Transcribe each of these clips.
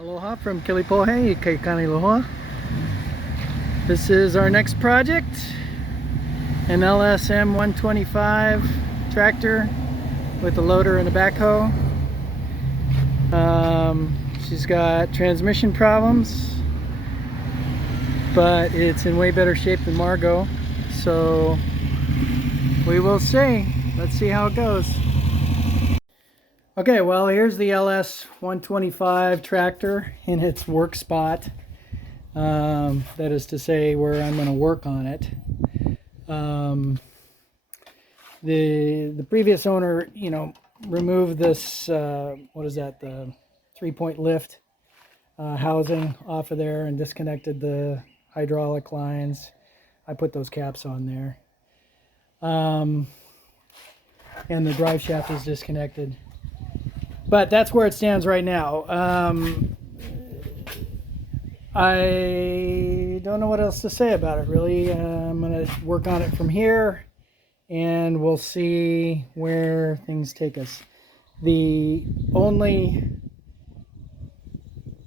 Aloha from Kilipohe, Kaikani Aloha. This is our next project, an LS MT125 tractor with a loader and a backhoe. She's got transmission problems, but it's in way better shape than Margot, so we will see. Let's see how it goes. Okay, well, here's the LS 125 tractor in its work spot. That is to say, where I'm going to work on it. The previous owner, removed this, what is that, the 3-point lift housing off of there and disconnected the hydraulic lines. I put those caps on there. And the drive shaft is disconnected. But that's where it stands right now. I don't know what else to say about it, really. I'm going to work on it from here, and we'll see where things take us. The only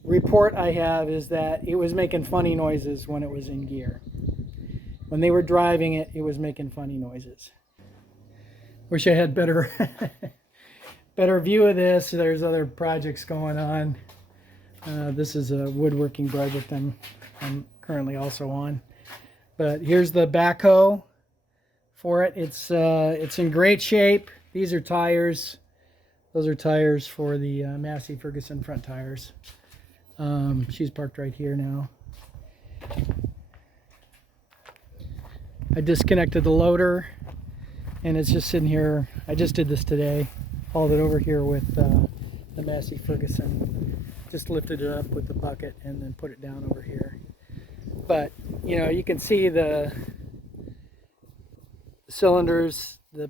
report I have is that it was making funny noises when it was in gear. When they were driving it, it was making funny noises. Wish I had better better view of this. There's other projects going on. This is a woodworking project I'm currently also on. But here's the backhoe for it. It's in great shape. These are tires. Those are tires for the Massey Ferguson front tires. She's parked right here now. I disconnected the loader, and it's just sitting here. I just did this today. Hauled it over here with the Massey Ferguson. Just lifted it up with the bucket and then put it down over here. But you can see the cylinders, the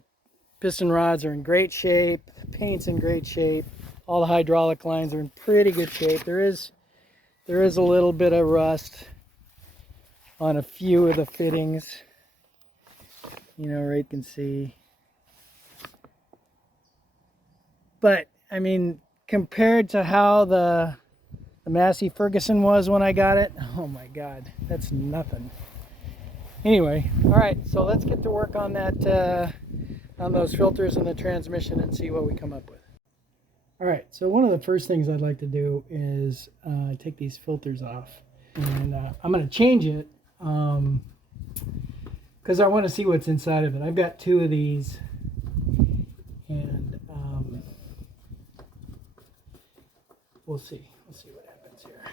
piston rods are in great shape, the paint's in great shape, all the hydraulic lines are in pretty good shape. There is a little bit of rust on a few of the fittings. Right, you can see. But I mean, compared to how the Massey Ferguson was when I got it, oh my God, that's nothing. Anyway, all right, so let's get to work on that, on those filters and the transmission, and see what we come up with. All right, so one of the first things I'd like to do is take these filters off, and I'm going to change it because I want to see what's inside of it. I've got 2 of these, and we'll see what happens here.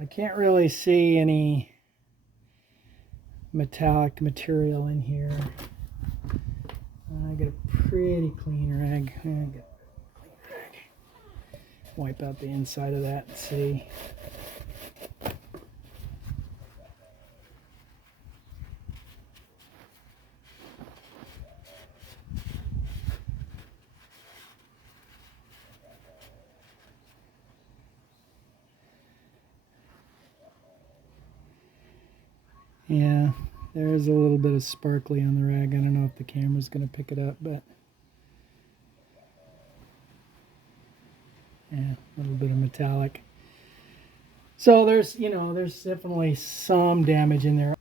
I can't really see any metallic material in here. I got a pretty clean rag. Wipe out the inside of that and see. Yeah, there's a little bit of sparkly on the rag. I don't know if the camera's going to pick it up, but yeah, a little bit of metallic. So there's definitely some damage in there.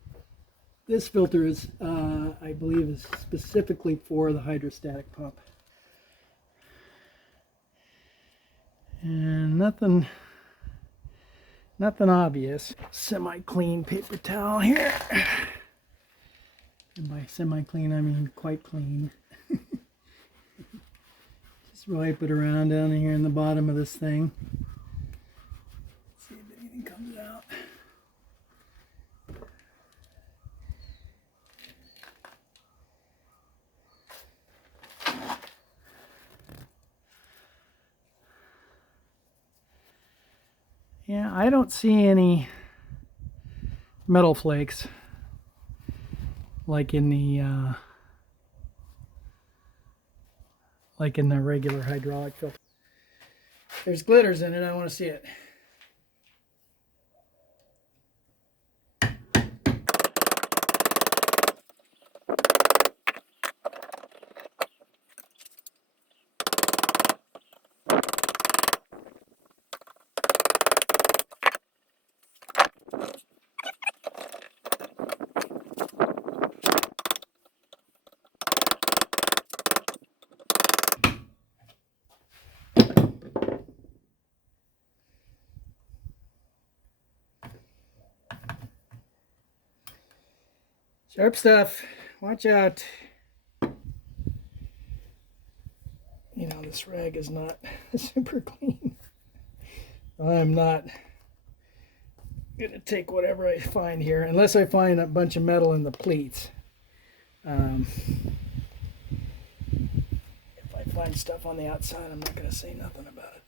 This filter is, I believe, is specifically for the hydrostatic pump. And nothing obvious. Semi-clean paper towel here. And by semi-clean, I mean quite clean. Just wipe it around down here in the bottom of this thing. See if anything comes out. Yeah, I don't see any metal flakes like in the regular hydraulic filter. There's glitters in it. I want to see it. Sharp stuff. Watch out. You know, this rag is not super clean. I'm not going to take whatever I find here, unless I find a bunch of metal in the pleats. If I find stuff on the outside, I'm not going to say nothing about it.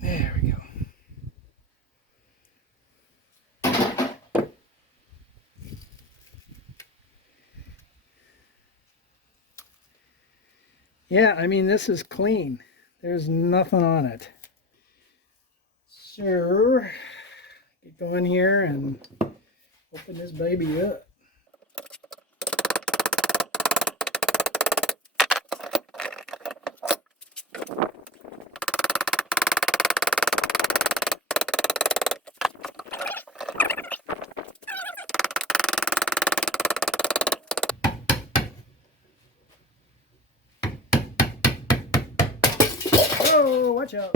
There we go. Yeah, I mean, this is clean. There's nothing on it. So, get going here and open this baby up. Oh, watch out.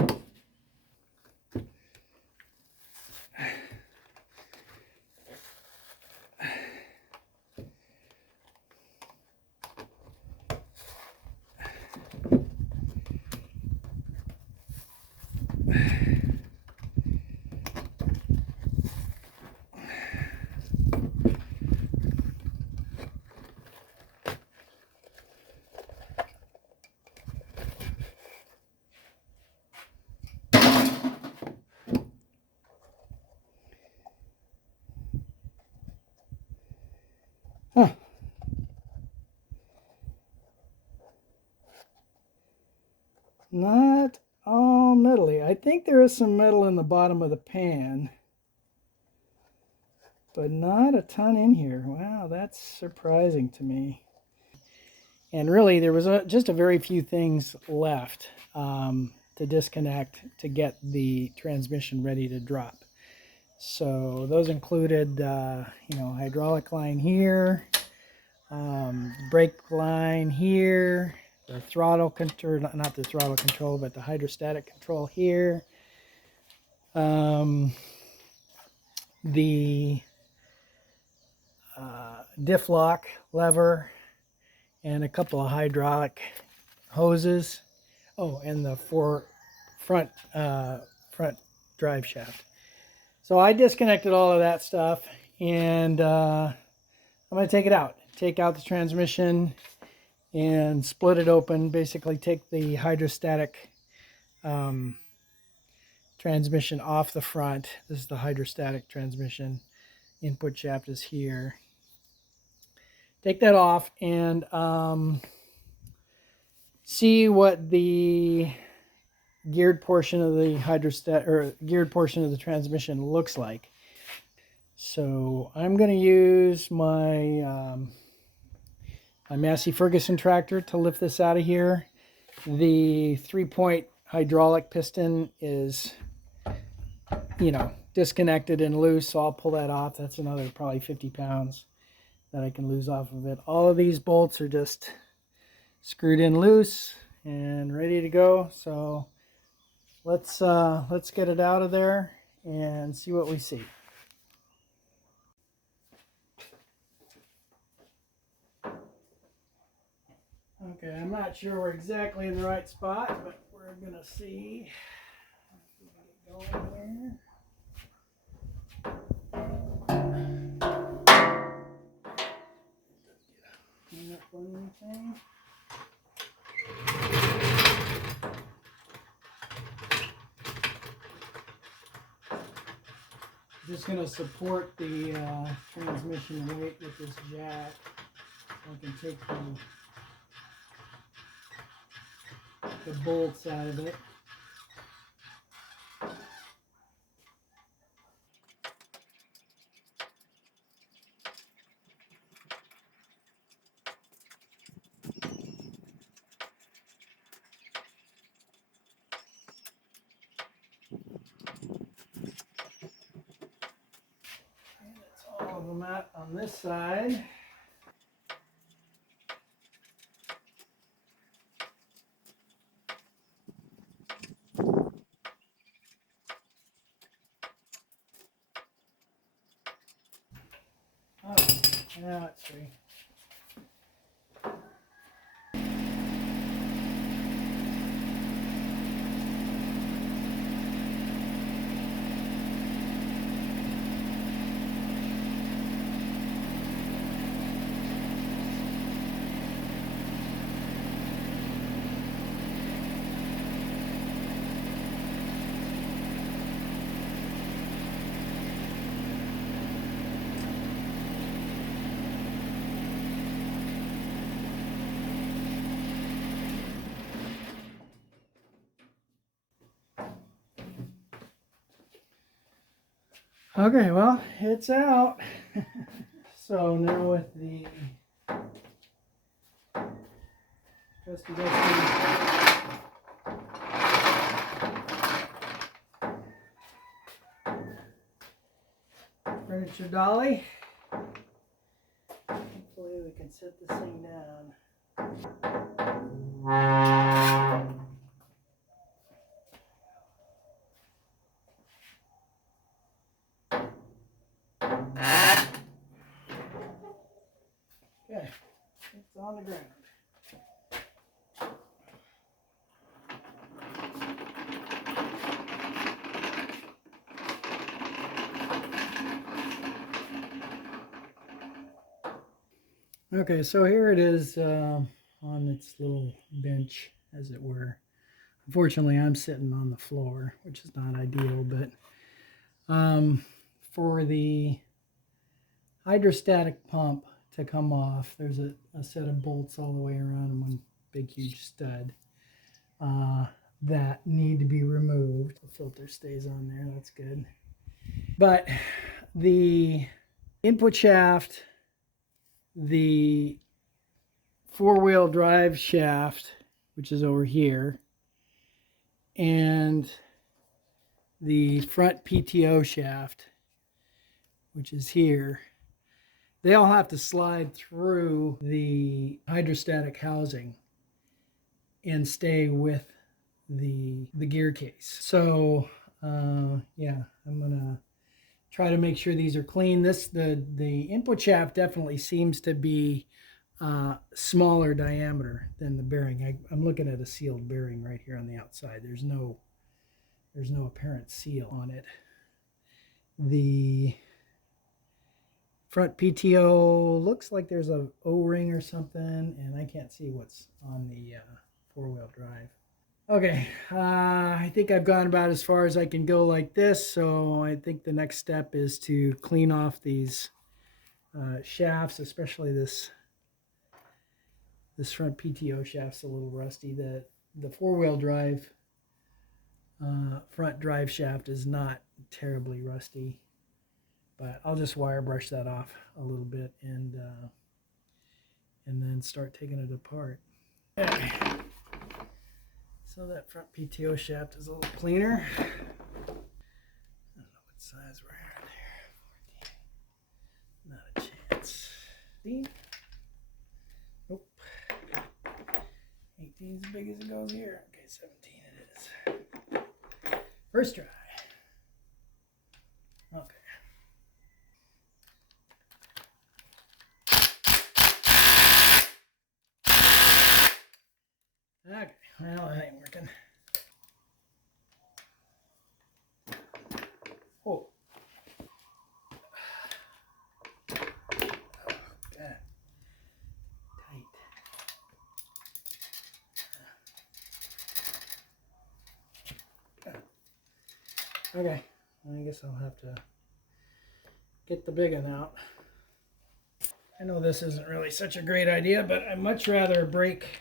Huh. Not all metally. I think there is some metal in the bottom of the pan, but not a ton in here. Wow, that's surprising to me. And really, there was just a very few things left to disconnect to get the transmission ready to drop. So those included, you know, hydraulic line here, brake line here, the throttle control, not the throttle control, but the hydrostatic control here, the diff lock lever, and a couple of hydraulic hoses. Oh, and the front drive shaft. So I disconnected all of that stuff, and I'm going to take it out. Take out the transmission and split it open. Basically take the hydrostatic transmission off the front. This is the hydrostatic transmission. Input shaft is here. Take that off and see what the geared portion of the hydrostatic or geared portion of the transmission looks like. So I'm going to use my my Massey Ferguson tractor to lift this out of here. The 3-point hydraulic piston is, you know, disconnected and loose, so I'll pull that off. That's another probably 50 pounds that I can lose off of it. All of these bolts are just screwed in loose and ready to go. So let's get it out of there and see what we see. Okay, I'm not sure we're exactly in the right spot, but we're gonna see. Let's get going here. Clean up one thing. Just going to support the transmission weight with this jack. I can take the bolts out of it. And that's all of them out on this side. Now it's free. Okay, well, it's out. So now with the trusty furniture dolly, hopefully we can set this thing down. Okay, it's on the ground. Okay, so here it is on its little bench, as it were. Unfortunately, I'm sitting on the floor, which is not ideal, but for the hydrostatic pump to come off, there's a set of bolts all the way around and one big huge stud that need to be removed. The filter stays on there, that's good. But the input shaft, the four-wheel drive shaft, which is over here, and the front PTO shaft, which is here, they all have to slide through the hydrostatic housing and stay with the gear case. So yeah, I'm gonna try to make sure these are clean. The input shaft definitely seems to be smaller diameter than the bearing. I'm looking at a sealed bearing right here on the outside. There's no apparent seal on it. The front PTO looks like there's a O-ring or something, and I can't see what's on the four-wheel drive. Okay, I think I've gone about as far as I can go like this, so I think the next step is to clean off these shafts, especially this front PTO shaft's a little rusty. The four-wheel drive front drive shaft is not terribly rusty, but I'll just wire brush that off a little bit and then start taking it apart. Okay. So that front PTO shaft is a little cleaner. I don't know what size we're at there. 14. Not a chance. 18. Nope. 18 is as big as it goes here. Okay, 17 it is. First try. Okay. Okay, well, that ain't working. Oh. God. Tight. Okay, I guess I'll have to get the big one out. I know this isn't really such a great idea, but I'd much rather break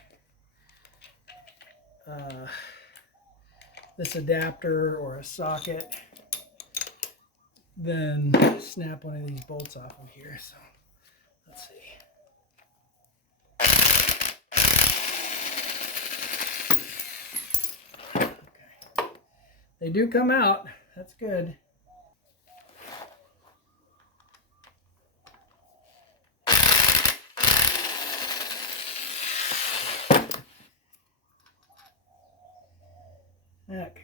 this adapter or a socket than snap one of these bolts off of here. So let's see. Okay. They do come out. That's good. Okay.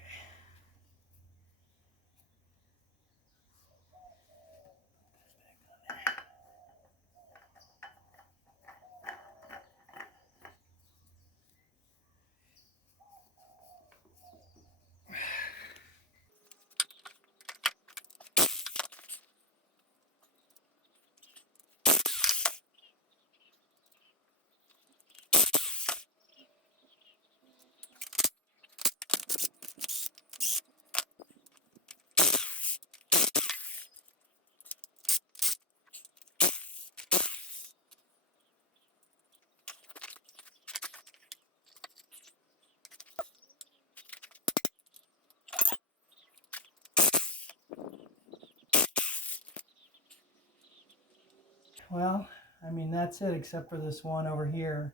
well, I mean, that's it except for this one over here.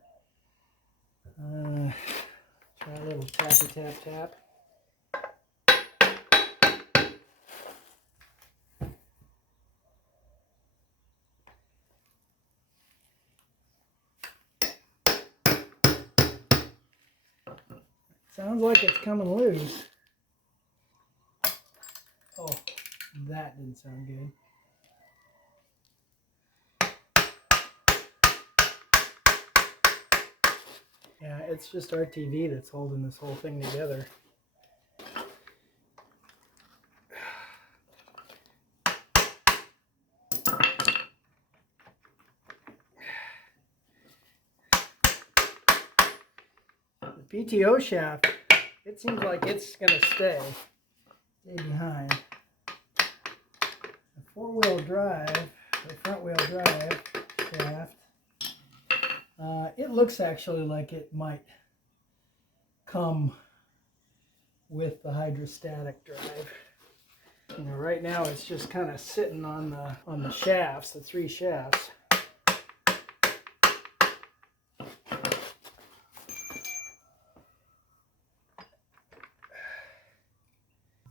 Try a little tappy tap tap. Sounds like it's coming loose. Oh, that didn't sound good. Yeah, it's just our TV that's holding this whole thing together. The PTO shaft, it seems like it's going to stay behind. The four-wheel drive, the front-wheel drive shaft, it looks actually like it might come with the hydrostatic drive. You know, right now it's just kind of sitting on the shafts, the three shafts.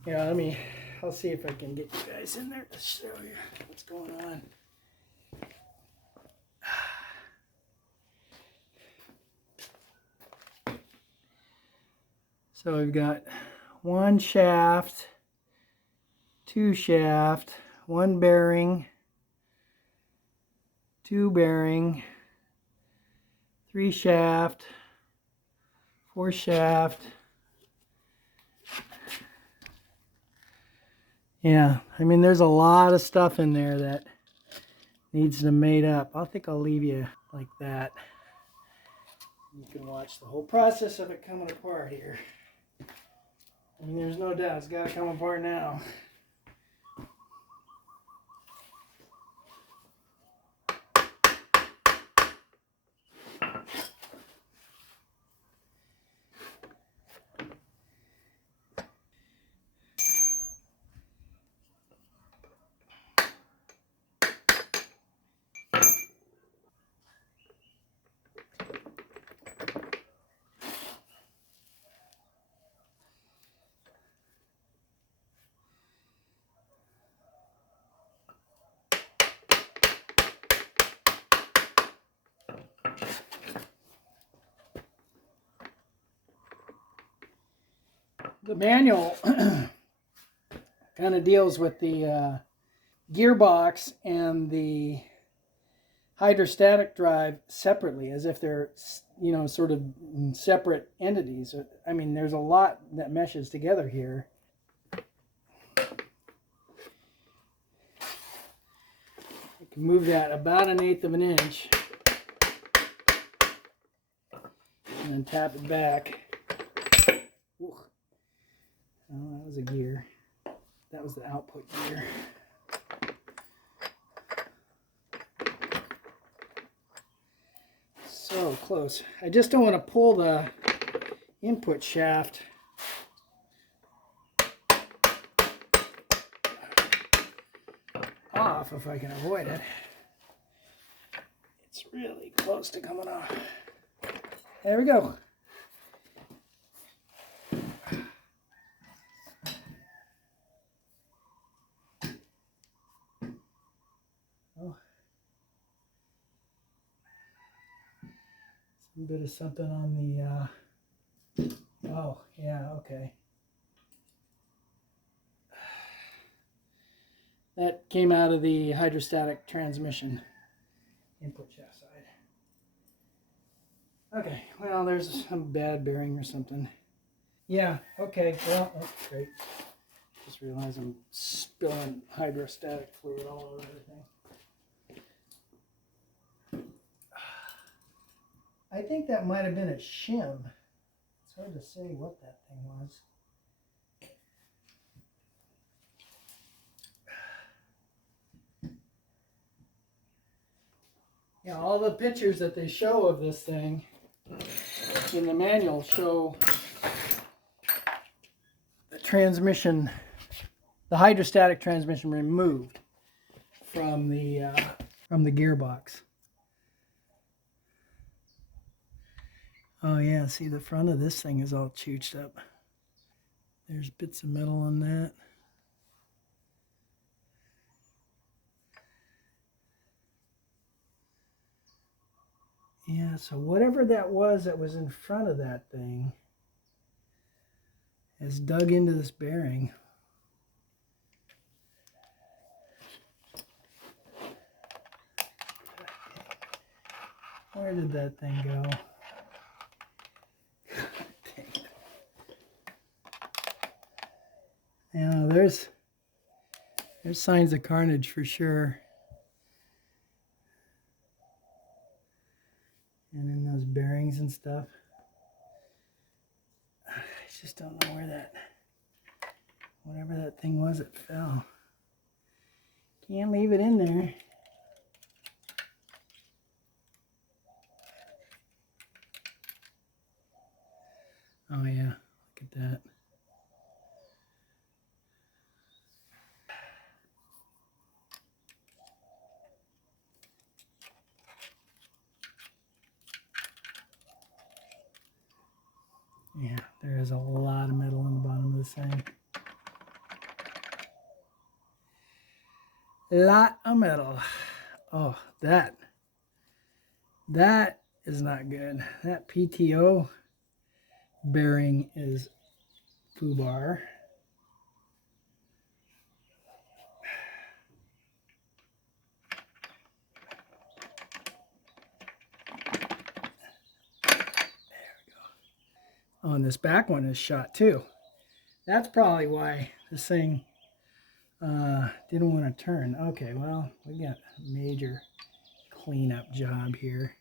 Yeah, I'll see if I can get you guys in there to show you what's going on. So we've got one shaft, two shaft, one bearing, two bearing, three shaft, four shaft. Yeah, I mean, there's a lot of stuff in there that needs to be made up. I think I'll leave you like that. You can watch the whole process of it coming apart here. I mean, there's no doubt it's got to come apart now. The manual kind of deals with the gearbox and the hydrostatic drive separately, as if they're, you know, sort of separate entities. I mean, there's a lot that meshes together here. I can move that about 1/8 of an inch and then tap it back. Ooh. Oh, that was a gear. That was the output gear. So close. I just don't want to pull the input shaft off if I can avoid it. It's really close to coming off. There we go. Oh. Some bit of something on the, oh, yeah, okay. That came out of the hydrostatic transmission input shaft side. Okay, well, there's some bad bearing or something. Yeah, okay, well, that's great. Just realized I'm spilling hydrostatic fluid all over everything. I think that might have been a shim. It's hard to say what that thing was. Yeah, all the pictures that they show of this thing in the manual show the transmission, the hydrostatic transmission removed from the from the gearbox. Oh yeah, see the front of this thing is all chooched up. There's bits of metal on that. Yeah, so whatever that was in front of that thing has dug into this bearing. Where did that thing go? Yeah, there's signs of carnage for sure. And then those bearings and stuff. I just don't know where that, whatever that thing was, it fell. Can't leave it in there. Oh yeah, look at that. Yeah, there is a lot of metal on the bottom of this thing. Lot of metal. Oh, that is not good. That PTO bearing is foobar. Oh, and this back one is shot too. That's probably why this thing didn't want to turn. Okay, well, we got a major cleanup job here.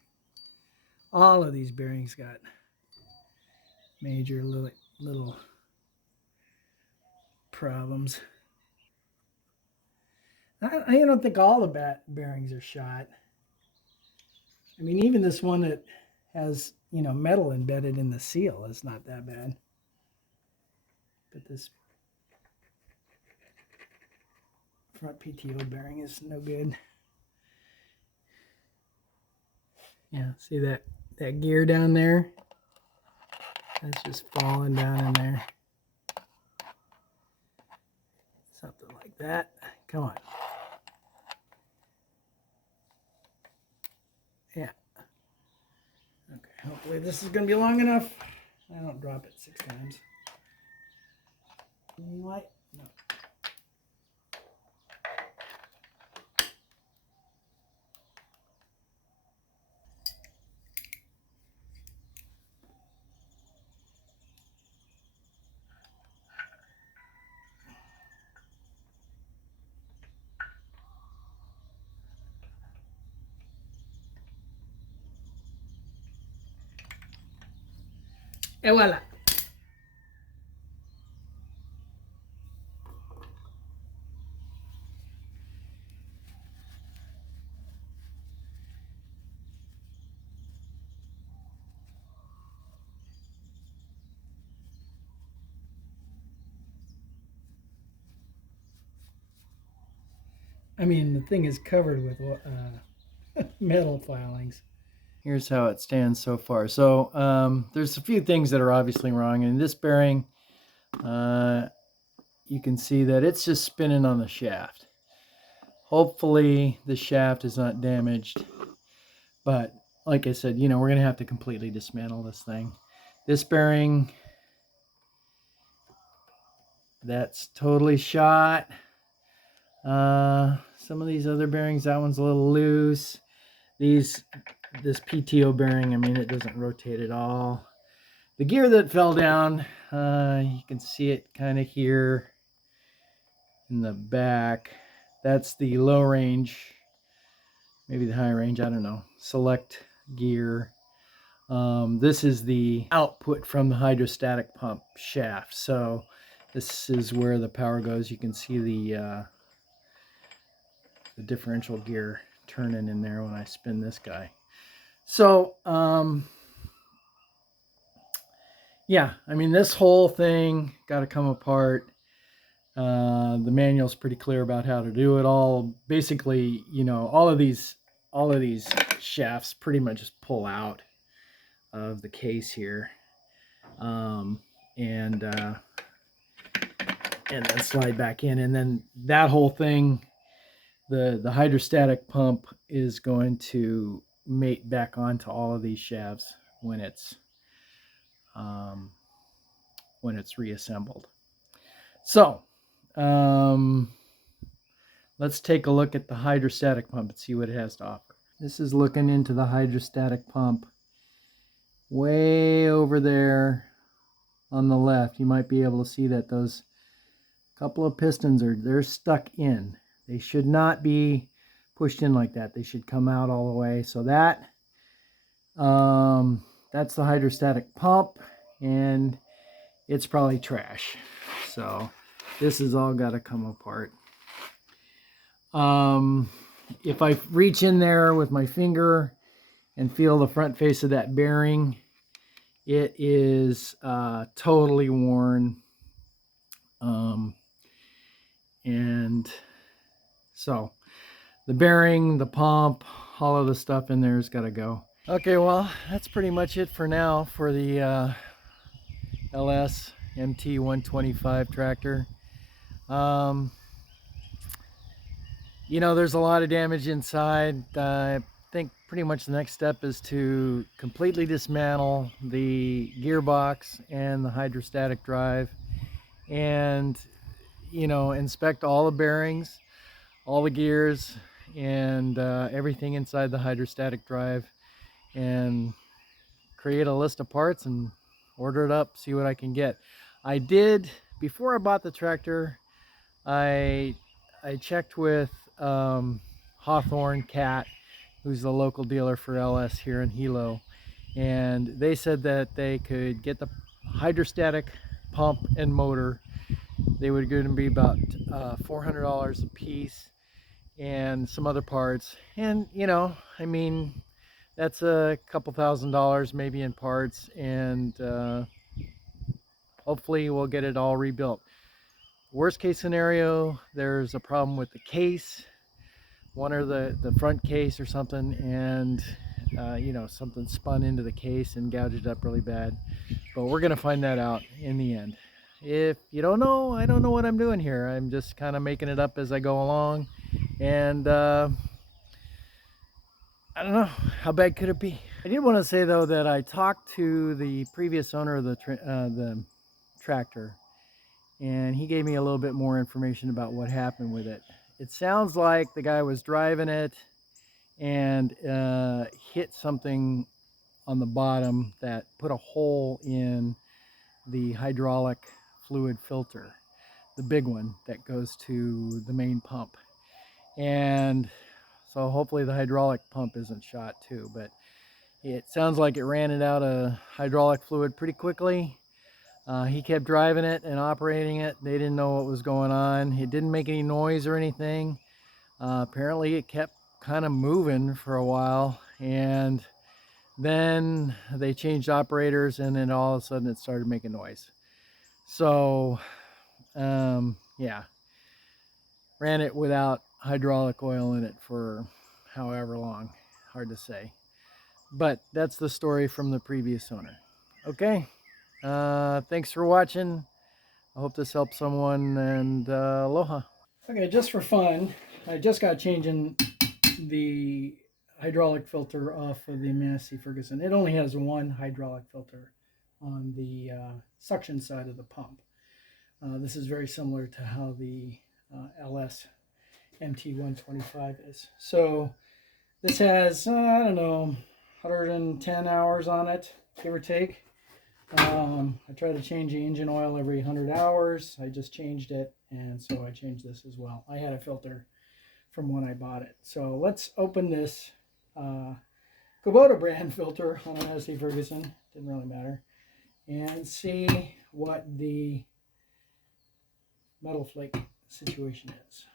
All of these bearings got major little problems. I don't think all the bearings are shot. I mean, even this one that has, you know, metal embedded in the seal is not that bad. But this front PTO bearing is no good. Yeah, see that gear down there? That's just falling down in there. Something like that. Come on. Yeah. Okay, hopefully this is going to be long enough. I don't drop it 6 times. Light? No. Et voila. I mean, the thing is covered with metal filings. Here's how it stands so far. So there's a few things that are obviously wrong. In this bearing, you can see that it's just spinning on the shaft. Hopefully the shaft is not damaged. But like I said, you know, we're going to have to completely dismantle this thing. This bearing, that's totally shot. Some of these other bearings, that one's a little loose. This PTO bearing, I mean, it doesn't rotate at all. The gear that fell down, you can see it kind of here in the back. That's the low range, maybe the high range, I don't know, select gear. This is the output from the hydrostatic pump shaft. So this is where the power goes. You can see the differential gear turning in there when I spin this guy. So yeah, I mean, this whole thing got to come apart. The manual's pretty clear about how to do it all. Basically, you know, all of these shafts pretty much just pull out of the case here, and then slide back in, and then that whole thing, the hydrostatic pump is going to mate back onto all of these shafts when it's reassembled. So let's take a look at the hydrostatic pump and see what it has to offer. This is looking into the hydrostatic pump way over there on the left. You might be able to see that those couple of pistons they're stuck in. They should not be pushed in like that. They should come out all the way. So that's the hydrostatic pump, and it's probably trash. So this has all got to come apart. If I reach in there with my finger and feel the front face of that bearing, it is totally worn. And so the bearing, the pump, all of the stuff in there has got to go. Okay, well, that's pretty much it for now for the LS MT125 tractor. You know, there's a lot of damage inside. I think pretty much the next step is to completely dismantle the gearbox and the hydrostatic drive, and, you know, inspect all the bearings, all the gears, and everything inside the hydrostatic drive, and create a list of parts and order it up, see what I can get. I did, before I bought the tractor, I checked with Hawthorne Cat, who's the local dealer for LS here in Hilo, and they said that they could get the hydrostatic pump and motor. They were going to be about $400 a piece, and some other parts. And, you know, I mean, that's a couple $1,000s maybe in parts, and hopefully we'll get it all rebuilt. Worst case scenario, there's a problem with the case, one or the front case or something, and you know, something spun into the case and gouged it up really bad. But we're gonna find that out in the end. If you don't know, I don't know what I'm doing here. I'm just kind of making it up as I go along, and I don't know, how bad could it be? I did want to say though that I talked to the previous owner of the tractor, and he gave me a little bit more information about what happened with it. It sounds like the guy was driving it and hit something on the bottom that put a hole in the hydraulic fluid filter, the big one that goes to the main pump. And so hopefully the hydraulic pump isn't shot too, but it sounds like it ran it out of hydraulic fluid pretty quickly. He kept driving it and operating it. They didn't know what was going on. It didn't make any noise or anything. Apparently it kept kind of moving for a while, and then they changed operators, and then all of a sudden it started making noise. So yeah, ran it without hydraulic oil in it for however long, hard to say. But that's the story from the previous owner. Okay. Thanks for watching. I hope this helps someone, and aloha. Okay, just for fun, I just got changing the hydraulic filter off of the Massey Ferguson. It only has one hydraulic filter on the suction side of the pump. This is very similar to how the LS MT125 is. So this has, I don't know, 110 hours on it, give or take. I try to change the engine oil every 100 hours. I just changed it, and so I changed this as well. I had a filter from when I bought it. So let's open this Kubota brand filter on a Massey Ferguson, didn't really matter, and see what the metal flake situation is.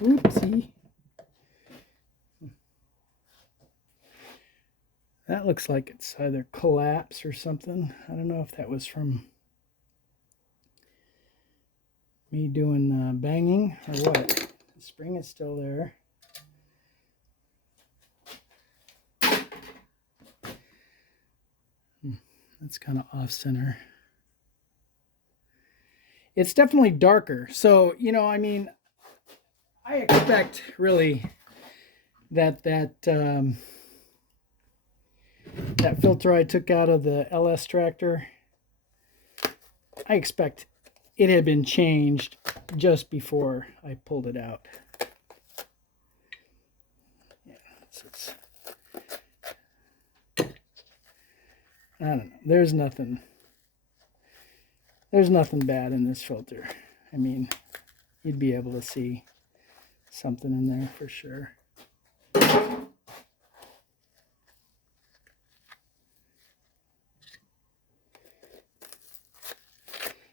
Oopsie. That looks like it's either collapse or something. I don't know if that was from me doing banging or what. The spring is still there. That's kind of off center. It's definitely darker. So, you know, I mean, I expect really that filter I took out of the LS tractor, I expect it had been changed just before I pulled it out. Yeah, I don't know. There's nothing bad in this filter. I mean, you'd be able to see something in there for sure.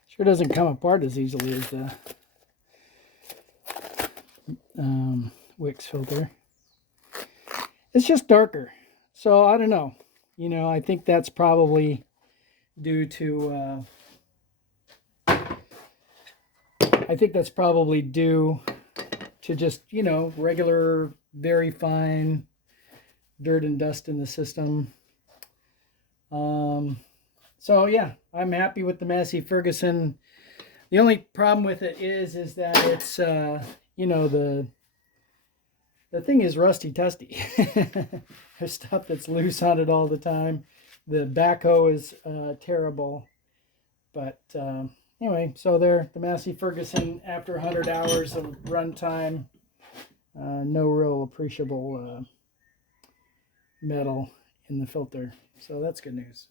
Sure doesn't come apart as easily as the Wix filter. It's just darker. So I don't know. You know, I think that's probably due to just, you know, regular, very fine dirt and dust in the system. So yeah, I'm happy with the Massey Ferguson. The only problem with it is that it's you know, the thing is rusty tusty. There's stuff that's loose on it all the time. The backhoe is terrible. But anyway, so there, the Massey Ferguson, after 100 hours of runtime, no real appreciable metal in the filter. So that's good news.